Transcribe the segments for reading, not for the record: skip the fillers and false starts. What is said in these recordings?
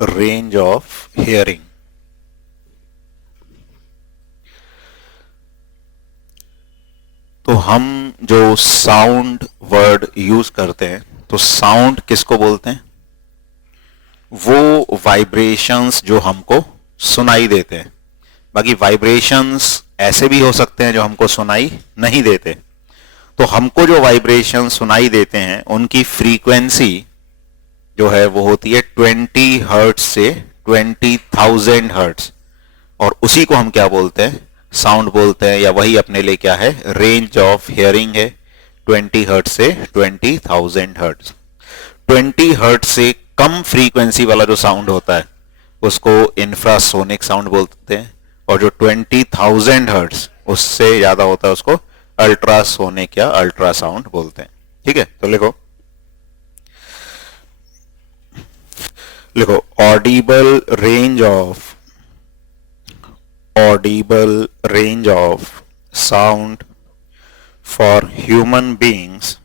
range of hearing. तो हम जो साउंड वर्ड यूज करते हैं, तो साउंड किसको बोलते हैं? वो वाइब्रेशंस जो हमको सुनाई देते हैं। बाकी वाइब्रेशंस ऐसे भी हो सकते हैं जो हमको सुनाई नहीं देते। तो हमको जो वाइब्रेशन सुनाई देते हैं उनकी फ्रीक्वेंसी जो है वो होती है 20 हर्ट्ज से 20,000 हर्ट्ज, और उसी को हम क्या बोलते हैं? साउंड बोलते हैं, या वही अपने लिए क्या है? रेंज ऑफ हियरिंग है। 20 हर्ट्ज से 20,000 हर्ट्ज। 20 हर्ट्ज से कम फ्रीक्वेंसी वाला जो साउंड होता है उसको इंफ्रासोनिक साउंड बोलते हैं, और जो 20,000 हर्ट्ज उससे ज्यादा होता है उसको अल्ट्रासोनिक या अल्ट्रासाउंड बोलते हैं। ठीक है, तो लिखो लिखो audible range of sound for human beings.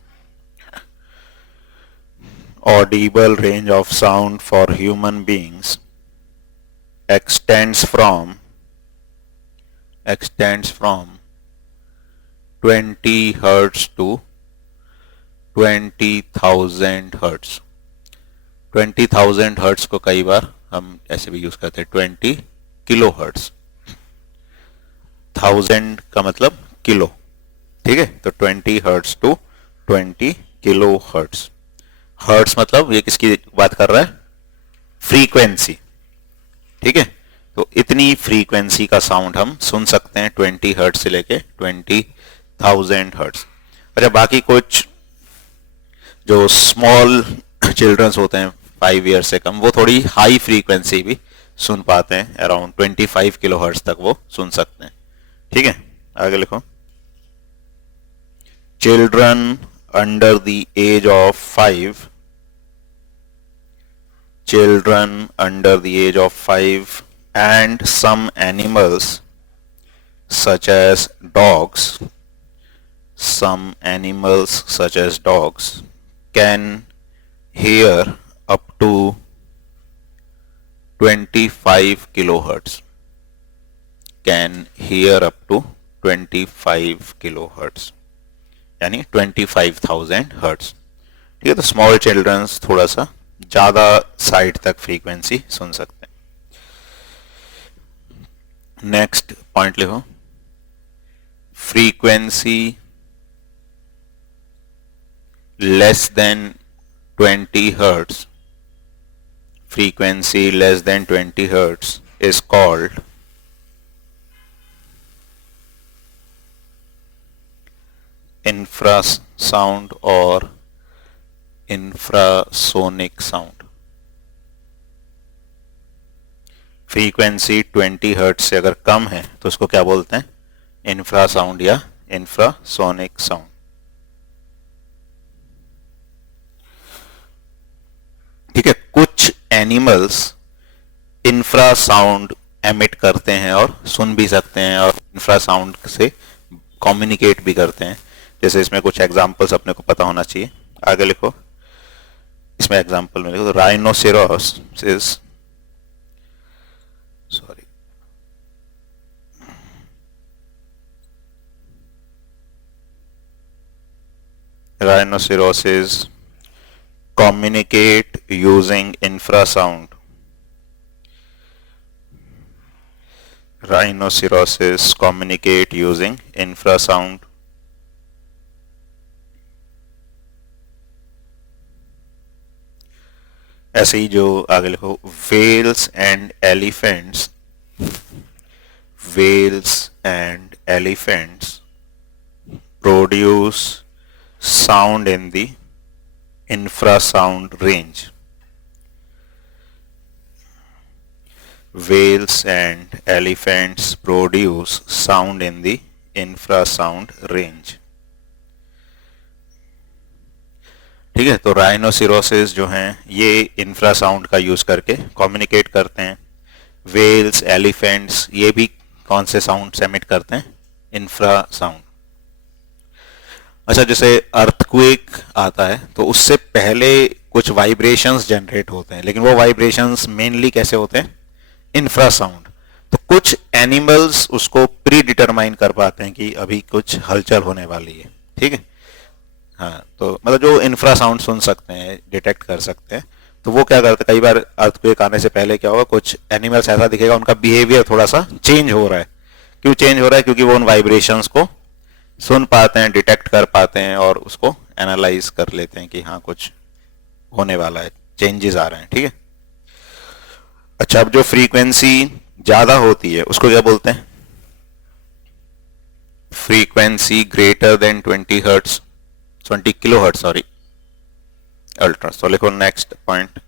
Audible range of sound for human beings extends from 20 hertz to 20,000 hertz. 20,000 hertz को कई बार हम ऐसे भी यूज करते हैं 20 किलो हर्ट्स। 1000 का मतलब किलो। ठीक है, तो 20 hertz to 20 kilohertz. Hertz मतलब ये किसकी बात कर रहा है? फ्रीक्वेंसी। ठीक है, तो इतनी फ्रीक्वेंसी का साउंड हम सुन सकते हैं 20 हर्ट्स से लेके 20,000 हर्ट्स। अच्छा, बाकी कुछ जो स्मॉल चिल्ड्रंस होते हैं 5 ईयर से कम, वो थोड़ी हाई फ्रीक्वेंसी भी सुन पाते हैं, अराउंड 25 किलो हर्ट्ज तक वो सुन सकते हैं। ठीक है, आगे लिखो। Children under the age of 5 and some animals such as dogs can hear up to 25 kilohertz. यानी 25,000 हर्ट्ज। ठीक है, तो स्मॉल चिल्ड्रंस थोड़ा सा ज्यादा साइड तक फ्रीक्वेंसी सुन सकते हैं। नेक्स्ट पॉइंट लिखो। Frequency less than 20 hertz, frequency less than 20 hertz is called infrasound or infrasonic sound। Frequency 20 hertz से अगर कम है तो उसको क्या बोलते हैं? इंफ्रासाउंड या इंफ्रासोनिक साउंड। ठीक है, कुछ एनिमल्स इंफ्रासाउंड एमिट करते हैं और सुन भी सकते हैं, और इंफ्रासाउंड से कम्युनिकेट भी करते हैं। जैसे इसमें कुछ एग्जांपल्स अपने को पता होना चाहिए। आगे लिखो, इसमें एग्जांपल में लिखो। राइनोसेरोसिस communicate using infrasound. Rhinoceroses communicate using infrasound. ऐसे ही जो आगे लिखो, whales and elephants produce sound in the infrasound range. Whales and elephants produce sound in the infrasound range. ठीक है, तो राइनोसिरोसिस जो हैं ये इंफ्रासाउंड का यूज करके कम्युनिकेट करते हैं। वेल्स, एलिफेंट्स ये भी कौन से साउंड एमिट करते हैं? इंफ्रासाउंड। अच्छा, जैसे अर्थक्वेक आता है तो उससे पहले कुछ वाइब्रेशंस जनरेट होते हैं, लेकिन वो वाइब्रेशंस मेनली कैसे होते हैं, इंफ्रासाउंड। तो कुछ एनिमल्स उसको प्री डिटरमाइन कर पाते हैं कि अभी कुछ हलचल होने वाली है, ठीक है। हाँ, तो मतलब जो इंफ्रासाउंड सुन सकते हैं, डिटेक्ट कर सकते हैं, तो वो क्या करते हैं, कई बार अर्थक्वेक आने से पहले क्या होगा, कुछ एनिमल्स ऐसा दिखेगा उनका बिहेवियर थोड़ा सा चेंज हो रहा है। क्यों चेंज हो रहा है, क्योंकि वो उन वाइब्रेशंस को सुन पाते हैं, डिटेक्ट कर पाते हैं और उसको एनालाइज कर लेते हैं कि हाँ कुछ होने वाला है, चेंजेस आ रहे हैं, ठीक है। अच्छा, अब जो फ्रीक्वेंसी ज्यादा होती है उसको क्या बोलते हैं, frequency greater than 20 kilohertz, sorry, ultra. तो लिखो next point,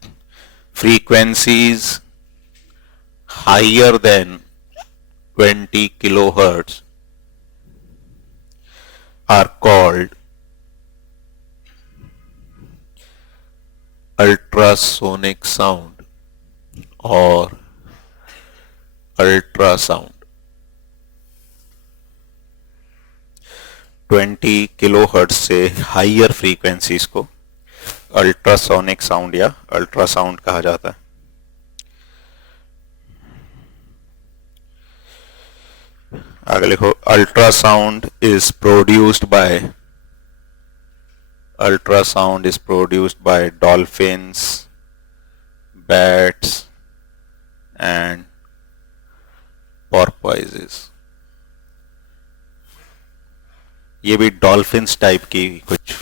frequencies higher than 20 kilohertz are called ultrasonic sound or ultrasound। 20 kilohertz से हायर फ्रीक्वेंसीज को अल्ट्रासोनिक साउंड या अल्ट्रासाउंड कहा जाता है। आगे लिखो, ultrasound is produced by dolphins, bats and porpoises। ये भी डॉल्फिन्स टाइप की कुछ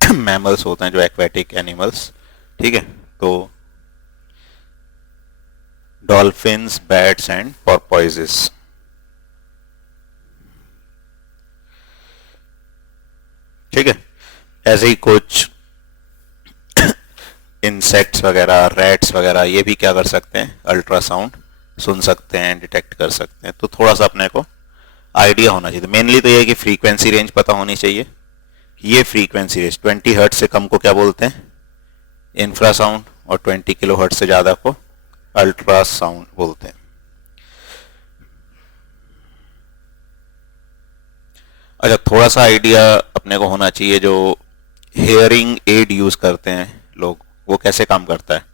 मैमल्स होते हैं, जो एक्वेटिक एनिमल्स, ठीक है। तो डॉल्फिन्स, बैट्स एंड porpoises। ठीक है, ऐसे ही कुछ इंसेक्ट्स वगैरह, रैट्स वगैरह, ये भी क्या कर सकते हैं, अल्ट्रासाउंड सुन सकते हैं, डिटेक्ट कर सकते हैं। तो थोड़ा सा अपने को आइडिया होना चाहिए। मेनली तो ये है कि फ्रीक्वेंसी रेंज पता होनी चाहिए। ये फ्रीक्वेंसी रेंज 20 हर्ट्ज से कम को क्या बोलते हैं, इंफ्रासाउंड, और 20 किलो हर्ट्ज से ज्यादा को अल्ट्रासाउंड बोलते हैं। अच्छा, थोड़ा सा आइडिया अपने को होना चाहिए, जो हेयरिंग एड यूज करते हैं लोग, वो कैसे काम करता है।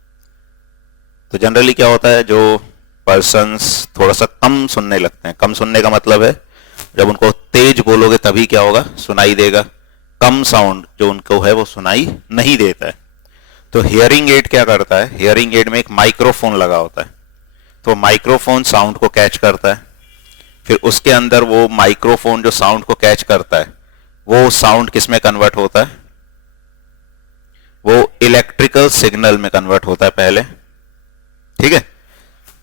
तो जनरली क्या होता है, जो पर्सन्स थोड़ा सा कम सुनने लगते हैं, कम सुनने का मतलब है जब उनको तेज बोलोगे तभी क्या होगा, सुनाई देगा। कम साउंड जो उनको है वो सुनाई नहीं देता है। तो हियरिंग एड क्या करता है, हियरिंग एड में एक माइक्रोफोन लगा होता है। तो माइक्रोफोन साउंड को कैच करता है, फिर उसके अंदर वो माइक्रोफोन जो साउंड को कैच करता है, वो साउंड किस में कन्वर्ट होता है, वो इलेक्ट्रिकल सिग्नल में कन्वर्ट होता है पहले, ठीक है।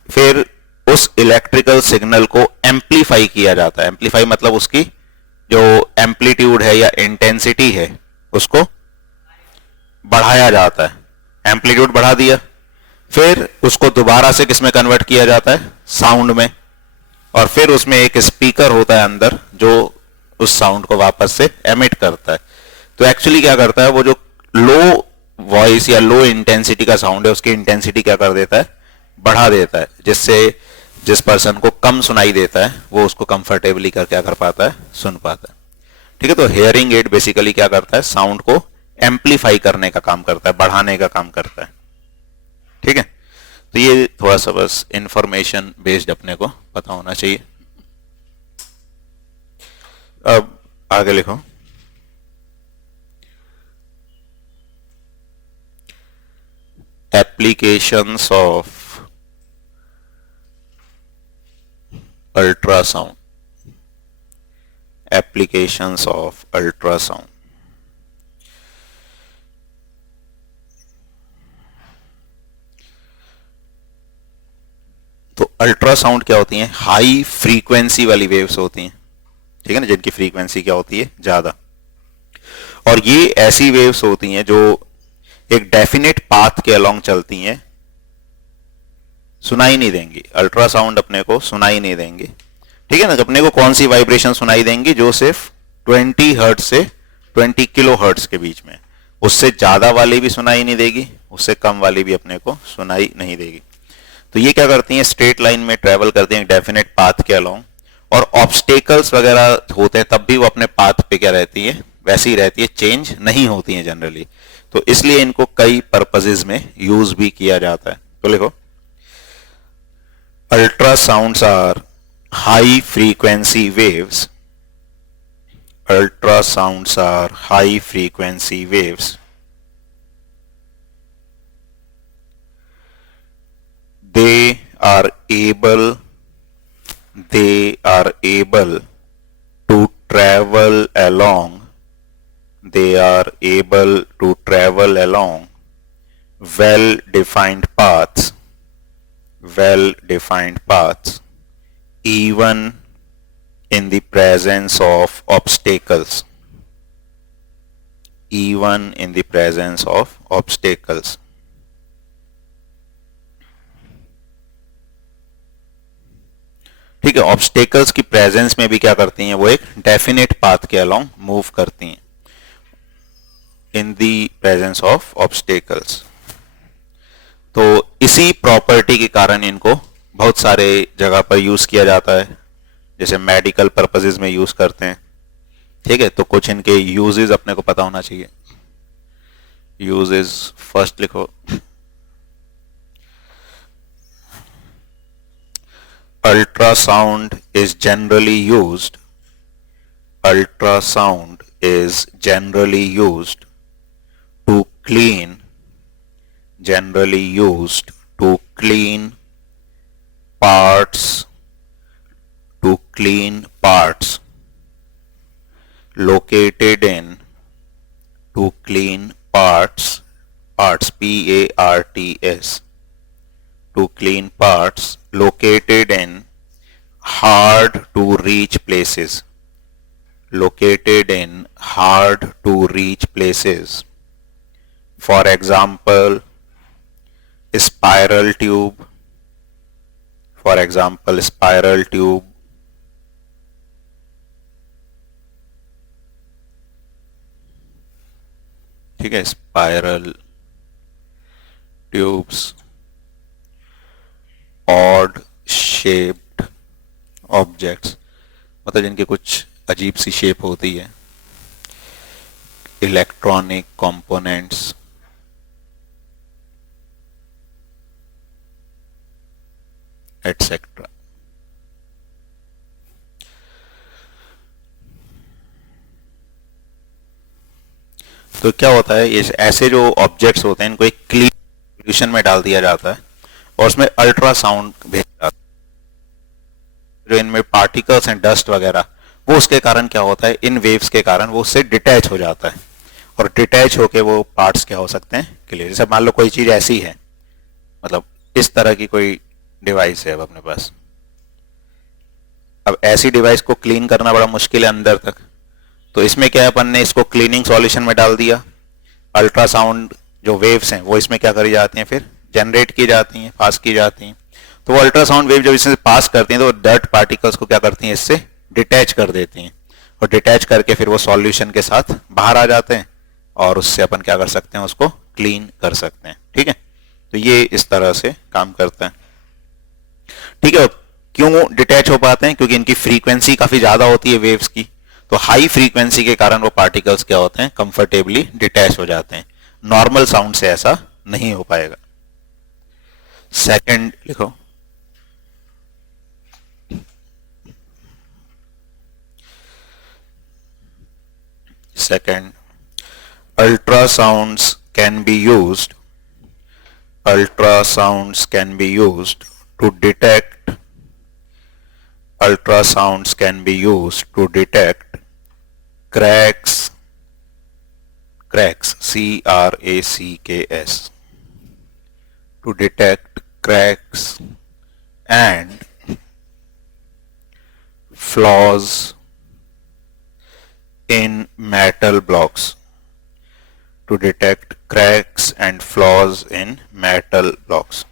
फिर उस इलेक्ट्रिकल सिग्नल को एम्पलीफाई किया जाता है। एम्पलीफाई मतलब उसकी जो एम्पलीट्यूड है या इंटेंसिटी है उसको बढ़ाया जाता है। एम्पलीट्यूड बढ़ा दिया, फिर उसको दोबारा से किस में कन्वर्ट किया जाता है, साउंड में, और फिर उसमें एक स्पीकर होता है अंदर जो उस साउंड को वापस से एमिट करता है। तो एक्चुअली क्या करता है, वो जो लो वॉइस या लो इंटेंसिटी का साउंड है उसकी इंटेंसिटी क्या कर देता है, बढ़ा देता है, जिससे जिस पर्सन को कम सुनाई देता है वो उसको कंफर्टेबली क्या कर पाता है, सुन पाता है, ठीक है। तो हियरिंग एड बेसिकली क्या करता है, साउंड को एम्पलीफाई करने का काम करता है, बढ़ाने का काम करता है, ठीक है। तो ये थोड़ा सा बस इंफॉर्मेशन बेस्ड अपने को पता होना चाहिए। अब आगे लिखो, applications of ultrasound, applications of ultrasound. तो अल्ट्रासाउंड क्या होती हैं, हाई फ्रीक्वेंसी वाली वेव्स होती हैं, ठीक है ना, जिनकी फ्रीक्वेंसी क्या होती है, ज्यादा। और ये ऐसी वेव्स होती हैं जो एक डेफिनेट पाथ के अलोंग चलती हैं, सुनाई नहीं देंगी। अल्ट्रासाउंड अपने को सुनाई नहीं देंगी, ठीक है ना। अपने को कौन सी वाइब्रेशन सुनाई देंगी, जो सिर्फ 20 हर्ट्ज से 20 किलो हर्ट्ज के बीच में, उससे ज्यादा वाली भी सुनाई नहीं देगी, उससे कम वाली भी अपने को सुनाई नहीं देगी। तो ये क्या करती हैं, स्ट्रेट लाइन में ट्रेवल करती हैं डेफिनेट पाथ के अलोंग, और ऑब्स्टेकल्स वगैरह होते हैं तब भी वो अपने पाथ पे क्या रहती है, वैसी ही रहती है, चेंज नहीं होती है जनरली। तो इसलिए इनको कई पर्पसेस में यूज भी किया जाता है। तो लिखो, ultrasounds are high frequency waves, ultrasounds are high frequency waves they are able to travel along well defined paths even in the presence of obstacles, ठीक है। ऑब्स्टेकल्स की प्रेजेंस में भी क्या करती हैं, वो एक डेफिनेट पाथ के अलोंग मूव करती हैं, इन दी प्रेजेंस ऑफ ऑब्स्टेकल्स। तो इसी प्रॉपर्टी के कारण इनको बहुत सारे जगह पर यूज किया जाता है, जैसे मेडिकल पर्पसेस में यूज करते हैं, ठीक है। तो कुछ इनके यूजेस अपने को पता होना चाहिए। यूजेस फर्स्ट लिखो, ultrasound is generally used to clean parts located in located in hard to reach places, for example spiral tube, ठीक है, spiral tubes, odd shaped objects, मतलब जिनकी कुछ अजीब सी शेप होती है, इलेक्ट्रॉनिक कंपोनेंट्स, एटसेट्रा। तो क्या होता है, ये ऐसे जो ऑब्जेक्ट्स होते हैं इनको एक क्लीन सॉल्यूशन में डाल दिया जाता है और उसमें अल्ट्रासाउंड भेजा जाता है। जो इनमें पार्टिकल्स एंड डस्ट वगैरह, वो उसके कारण क्या होता है, इन वेव्स के कारण वो उससे डिटैच हो जाता है, और डिटैच होके वो पार्ट्स क्या हो सकते हैं, क्लियर। जैसे मान लो कोई चीज ऐसी है, मतलब इस तरह की कोई डिवाइस है अब अपने पास, अब ऐसी डिवाइस को क्लीन करना बड़ा मुश्किल है अंदर तक, तो इसमें क्या है, अपन ने इसको क्लीनिंग सॉल्यूशन में डाल दिया, अल्ट्रासाउंड जो वेव्स हैं वो इसमें क्या करी जाती हैं, फिर जनरेट की जाती हैं, पास की जाती हैं। तो वो अल्ट्रासाउंड वेव जब इससे पास करती हैं तो डर्ट पार्टिकल्स को क्या करती हैं, इससे डिटैच कर देती हैं, और डिटैच करके फिर वो सॉल्यूशन के साथ बाहर आ जाते हैं, और उससे अपन क्या कर सकते हैं, उसको क्लीन कर सकते हैं, ठीक है। तो ये इस तरह से काम करता है, ठीक है। क्यों डिटैच हो पाते हैं, क्योंकि इनकी फ्रीक्वेंसी काफी ज्यादा होती है वेव्स की, तो हाई फ्रीक्वेंसी के कारण वो पार्टिकल्स क्या होते हैं, कंफर्टेबली डिटैच हो जाते हैं। नॉर्मल साउंड से ऐसा नहीं हो पाएगा। सेकंड लिखो, second, ultrasounds can be used to detect cracks, CRACKS, to detect cracks and flaws in metal blocks, to detect cracks and flaws in metal blocks.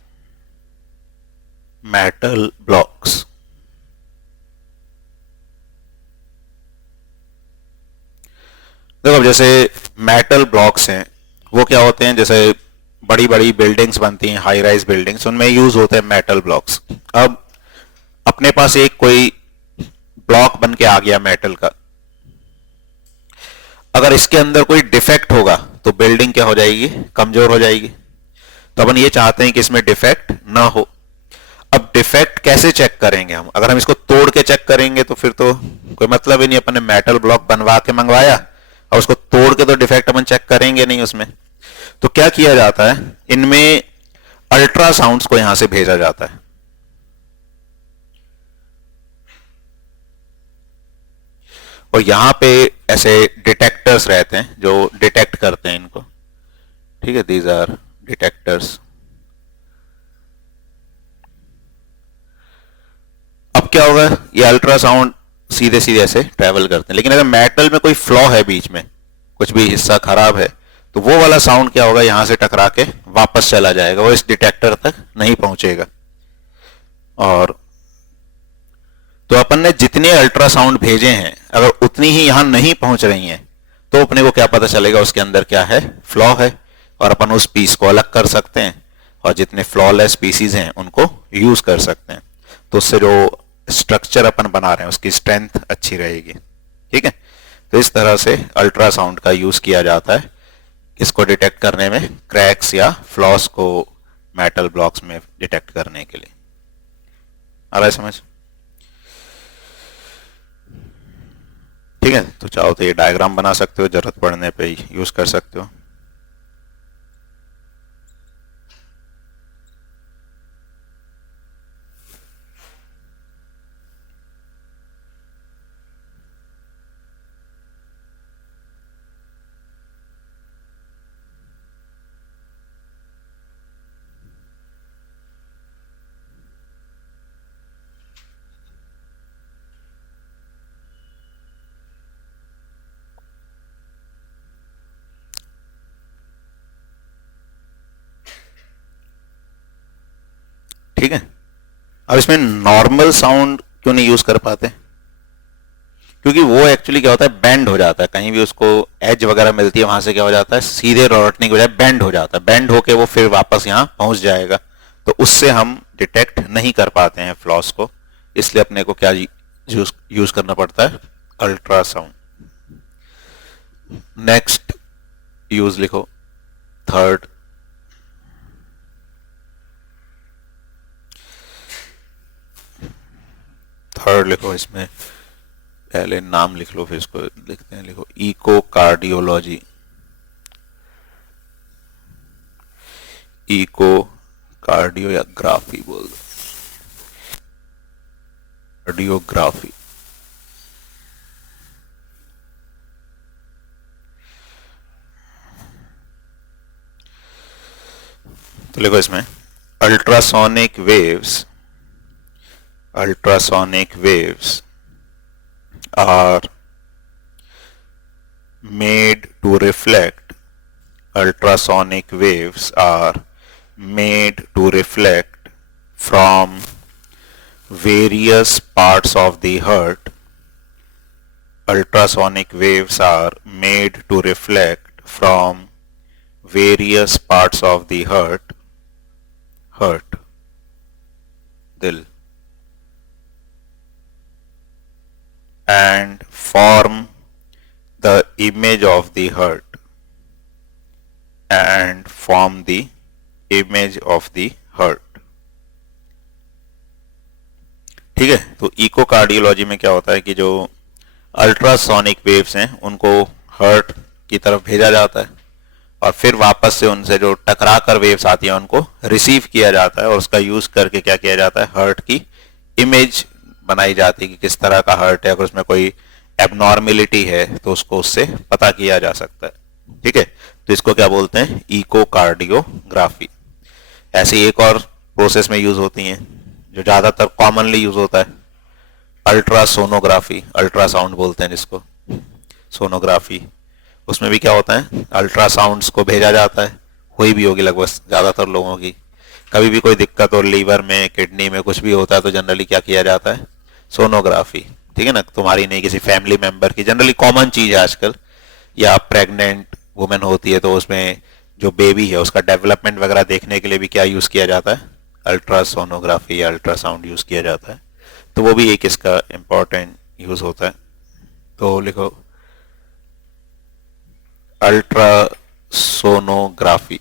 देखो, अब जैसे मेटल ब्लॉक्स हैं वो क्या होते हैं, जैसे बड़ी बड़ी बिल्डिंग्स बनती हैं, हाई राइज बिल्डिंग्स, उनमें यूज होते हैं मेटल ब्लॉक्स। अब अपने पास एक कोई ब्लॉक बन के आ गया मेटल का, अगर इसके अंदर कोई डिफेक्ट होगा तो बिल्डिंग क्या हो जाएगी, कमजोर हो जाएगी। तो अपन ये चाहते हैं कि इसमें डिफेक्ट ना हो। अब डिफेक्ट कैसे चेक करेंगे हम? अगर हम इसको तोड़ के चेक करेंगे तो फिर तो कोई मतलब ही नहीं। अपन ने मेटल ब्लॉक बनवा के मंगवाया और उसको तोड़ के तो डिफेक्ट अपन चेक करेंगे नहीं उसमें। तो क्या किया जाता है, इनमें अल्ट्रासाउंड्स को यहां से भेजा जाता है। और यहां पे ऐसे डिटेक्टर्स रहते हैं जो डिटेक्ट करते हैं इनको, ठीक है, दीज आर डिटेक्टर्स। अब क्या होगा, ये अल्ट्रासाउंड सीधे सीधे ऐसे ट्रेवल करते हैं, लेकिन अगर मेटल में कोई फ्लॉ है, बीच में कुछ भी हिस्सा खराब है, तो वो वाला साउंड क्या होगा, यहां से टकरा के वापस चला जाएगा, वो इस डिटेक्टर तक नहीं पहुंचेगा। और तो अपन ने जितने अल्ट्रासाउंड भेजे हैं, अगर उतनी ही यहां नहीं पहुंच रही हैं, तो अपने को क्या पता चलेगा, उसके अंदर क्या है, फ्लॉ है, और अपन उस पीस को अलग कर सकते हैं और जितने फ्लॉलेस पीसीज हैं उनको यूज कर सकते हैं। तो उससे जो स्ट्रक्चर अपन बना रहे हैं उसकी स्ट्रेंथ अच्छी रहेगी। ठीक है, तो इस तरह से अल्ट्रासाउंड का यूज किया जाता है इसको डिटेक्ट करने में, क्रैक्स या फ्लॉस को मेटल ब्लॉक्स में डिटेक्ट करने के लिए। आ रहा है समझ? ठीक है, तो चाहो तो ये डायग्राम बना सकते हो, जरूरत पड़ने पे यूज कर सकते हो। ठीक है, अब इसमें नॉर्मल साउंड क्यों नहीं यूज कर पाते? क्योंकि वो एक्चुअली क्या होता है, बेंड हो जाता है, कहीं भी उसको एज वगैरह मिलती है वहां से क्या हो जाता है, सीधे रौटने के बजाय बेंड हो जाता है, बेंड होके वो फिर वापस यहाँ पहुंच जाएगा। तो उससे हम डिटेक्ट नहीं कर पाते हैं फ्लॉस को, इसलिए अपने को क्या यूज करना पड़ता है, अल्ट्रासाउंड। नेक्स्ट यूज लिखो, थर्ड, लिखो, इसमें पहले नाम लिख लो फिर इसको लिखते हैं, लिखो इकोकार्डियोलॉजी। इको कार्डियो या ग्राफी बोल दो, कार्डियोग्राफी। तो लिखो इसमें ultrasonic waves are made to reflect ultrasonic waves are made to reflect from various parts of the earth. Ultrasonic waves are made to reflect from various parts of the earth, दिल, and form the image of the heart, ठीक है, तो इकोकार्डियोलॉजी में क्या होता है कि जो अल्ट्रासोनिक वेव्स हैं उनको हार्ट की तरफ भेजा जाता है और फिर वापस से उनसे जो टकरा कर वेव्स आती हैं उनको रिसीव किया जाता है और उसका यूज करके क्या किया जाता है, हार्ट की इमेज बनाई जाती है कि किस तरह का हार्ट है, अगर उसमें कोई एबनॉर्मेलिटी है तो उसको उससे पता किया जा सकता है। ठीक है, तो इसको क्या बोलते हैं, इकोकार्डियोग्राफी। ऐसी एक और प्रोसेस में यूज होती हैं जो ज्यादातर कॉमनली यूज होता है, अल्ट्रासोनोग्राफी, अल्ट्रासाउंड बोलते हैं जिसको, सोनोग्राफी। उसमें भी क्या होता है, अल्ट्रासाउंड्स को भेजा जाता है, हुई भी होगी लगभग ज्यादातर लोगों की। कभी भी कोई दिक्कत हो लीवर में, किडनी में कुछ भी होता है तो जनरली क्या किया जाता है, सोनोग्राफी। ठीक है ना, तुम्हारी नहीं किसी फैमिली मेंबर की, जनरली कॉमन चीज है आजकल। या प्रेग्नेंट वुमेन होती है तो उसमें जो बेबी है उसका डेवलपमेंट वगैरह देखने के लिए भी क्या यूज किया जाता है, अल्ट्रासोनोग्राफी या अल्ट्रासाउंड यूज किया जाता है। तो वो भी एक इसका इंपॉर्टेंट यूज होता है। तो लिखो सोनोग्राफी,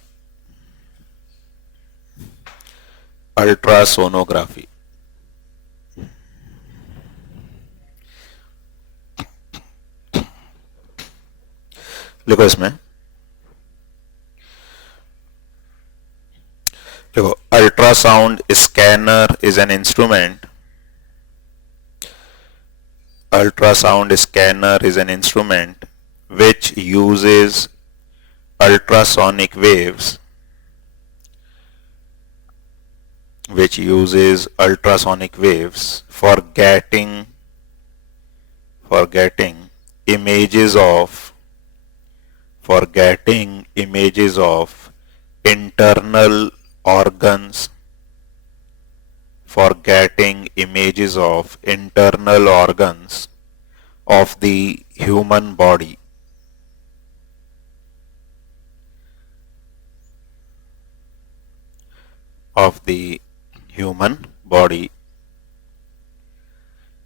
अल्ट्रासोनोग्राफी। लिखो इसमें, देखो ultrasound scanner is an instrument, ultrasound scanner is an instrument which uses ultrasonic waves, for getting images of internal organs, of the human body.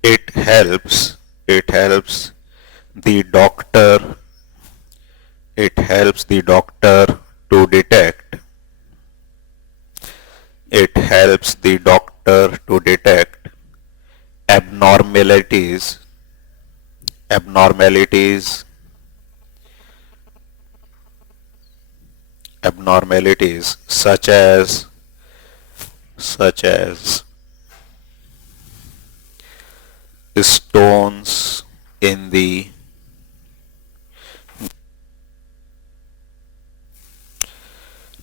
It helps the doctor to detect abnormalities such as stones in the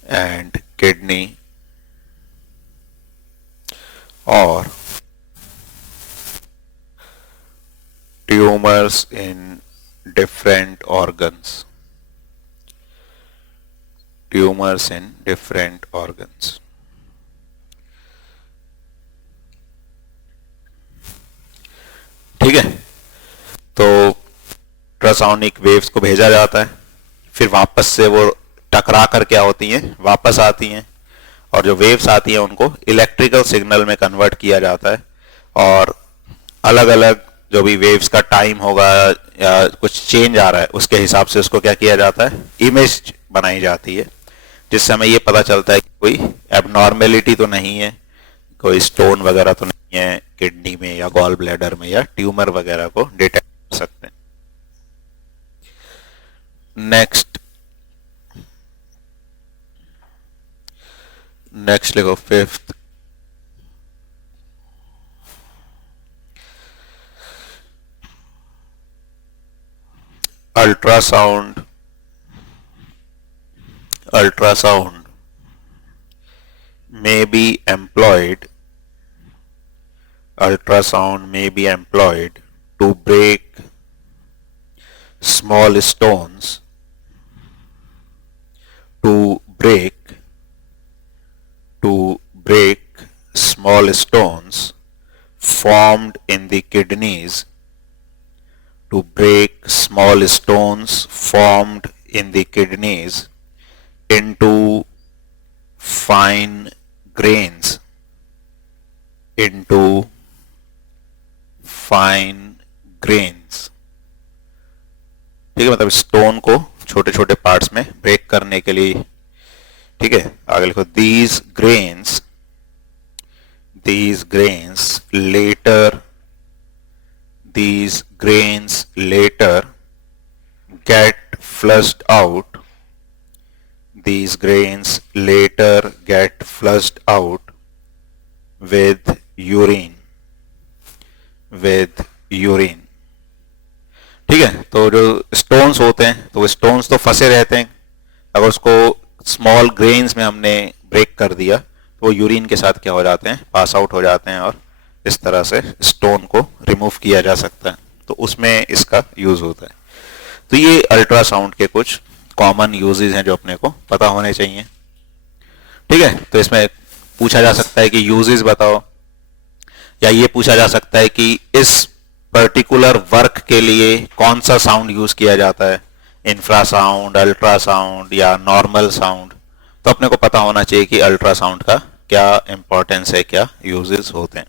and kidney, or tumors in different organs. ठीक है, तो ultrasonic waves को भेजा जाता है, फिर वापस से वो टकरा कर क्या होती हैं, वापस आती हैं, और जो वेव्स आती हैं उनको इलेक्ट्रिकल सिग्नल में कन्वर्ट किया जाता है, और अलग अलग जो भी वेव्स का टाइम होगा या कुछ चेंज आ रहा है उसके हिसाब से उसको क्या किया जाता है, इमेज बनाई जाती है, जिससे हमें ये पता चलता है कि कोई एबनॉर्मेलिटी तो नहीं है, कोई स्टोन वगैरह तो नहीं है किडनी में या गॉल ब्लैडर में, या ट्यूमर वगैरह को डिटेक्ट कर सकते हैं। नेक्स्ट लिखो fifth, ultrasound may be employed to break small stones, formed in the kidneys, into fine grains, ठीक है, मतलब स्टोन को छोटे छोटे पार्ट्स में ब्रेक करने के लिए। ठीक है, आगे लिखो, these grains later get flushed out with urine। ठीक है, तो जो स्टोन्स होते हैं तो वो स्टोन्स तो फंसे रहते हैं, अगर उसको स्मॉल ग्रेन्स में हमने ब्रेक कर दिया तो वो यूरिन के साथ क्या हो जाते हैं, पास आउट हो जाते हैं, और इस तरह से स्टोन को रिमूव किया जा सकता है, तो उसमें इसका यूज होता है। तो ये अल्ट्रासाउंड के कुछ कॉमन यूजेस हैं जो अपने को पता होने चाहिए। ठीक है, तो इसमें पूछा जा सकता है कि यूजेस बताओ, या ये पूछा जा सकता है कि इस पर्टिकुलर वर्क के लिए कौन सा साउंड यूज किया जाता है, इंफ्रासाउंड, अल्ट्रासाउंड या नॉर्मल साउंड। तो अपने को पता होना चाहिए कि अल्ट्रासाउंड का क्या इंपॉर्टेंस है, क्या यूजेस होते हैं।